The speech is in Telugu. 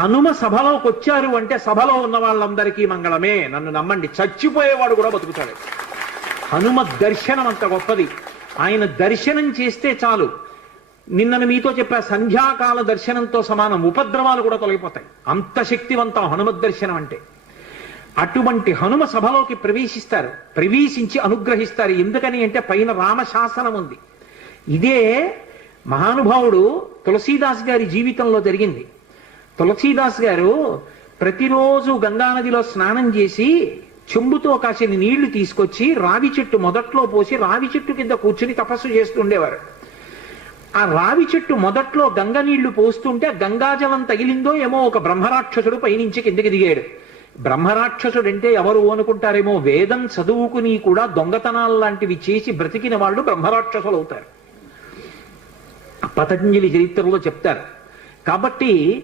హనుమ సభలోకి వచ్చారు అంటే సభలో ఉన్న వాళ్ళందరికీ మంగళమే. నన్ను నమ్మండి, చచ్చిపోయేవాడు కూడా బతుకుతాడు. హనుమ దర్శనం అంత గొప్పది. ఆయన దర్శనం చేస్తే చాలు. నిన్న మీతో చెప్పా, సంధ్యాకాల దర్శనంతో సమానం, ఉపద్రవాలు కూడా తొలగిపోతాయి. అంత శక్తివంతం హనుమద్ దర్శనం అంటే. అటువంటి హనుమ సభలోకి ప్రవేశిస్తారు, ప్రవేశించి అనుగ్రహిస్తారు. ఎందుకని అంటే పైన రామశాసనం ఉంది. ఇదే మహానుభావుడు తులసీదాస్ గారి జీవితంలో జరిగింది. తులసీదాస్ గారు ప్రతిరోజు గంగానదిలో స్నానం చేసి చెంబుతో కాసిన నీళ్లు తీసుకొచ్చి రావి చెట్టు మొదట్లో పోసి రావి చెట్టు కింద కూర్చుని తపస్సు చేస్తుండేవారు. ఆ రావి చెట్టు మొదట్లో గంగ నీళ్లు పోస్తుంటే గంగాజలం తగిలిందో ఏమో ఒక బ్రహ్మరాక్షసుడు పైనుంచి కిందకి దిగాడు. బ్రహ్మరాక్షసుడు అంటే ఎవరు అనుకుంటారేమో, వేదం చదువుకుని కూడా దొంగతనాలు లాంటివి చేసి బ్రతికిన వాళ్ళు బ్రహ్మరాక్షసులు అవుతారు. పతంజలి చరిత్రలో చెప్తారు. కాబట్టి